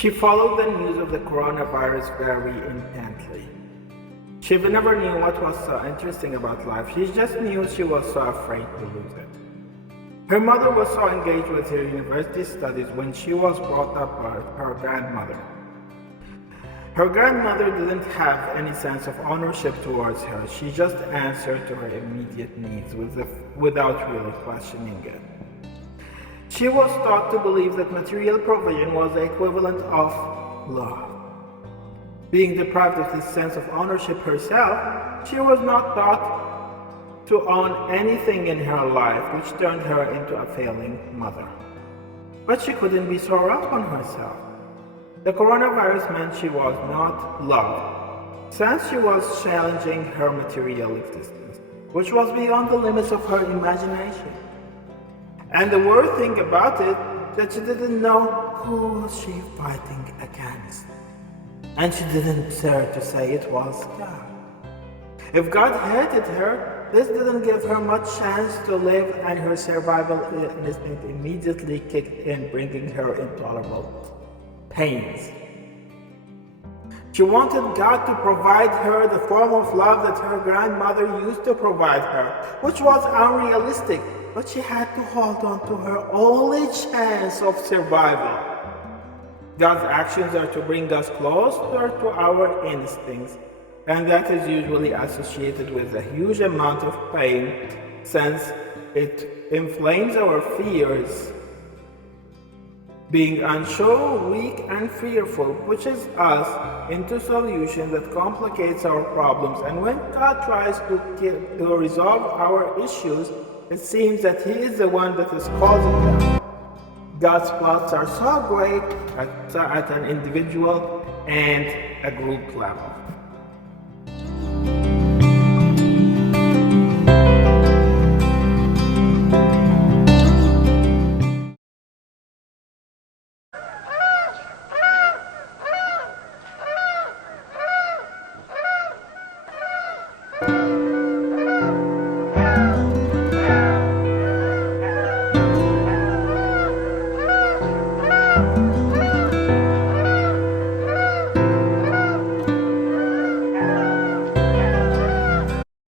She followed the news of the coronavirus very intently. She never knew what was so interesting about life. She just knew she was so afraid to lose it. Her mother was so engaged with her university studies when she was brought up by her grandmother. Her grandmother didn't have any sense of ownership towards her. She just answered to her immediate needs without really questioning it. She was taught to believe that material provision was the equivalent of love. Being deprived of this sense of ownership herself, she was not taught to own anything in her life, which turned her into a failing mother. But she couldn't be so rough on herself. The coronavirus meant she was not loved, since she was challenging her material existence, which was beyond the limits of her imagination. And the worst thing about it, that she didn't know who was she fighting against. And she didn't dare to say it was God. If God hated her, this didn't give her much chance to live, and her survival instinct immediately kicked in, bringing her intolerable pains. She wanted God to provide her the form of love that her grandmother used to provide her, which was unrealistic, but she had to hold on to her only chance of survival. God's actions are to bring us closer to our instincts, and that is usually associated with a huge amount of pain, since it inflames our fears. Being unsure, weak, and fearful pushes us into solutions that complicates our problems, and when God tries to resolve our issues, it seems that He is the one that is causing them. God's plots are so great at an individual and a group level.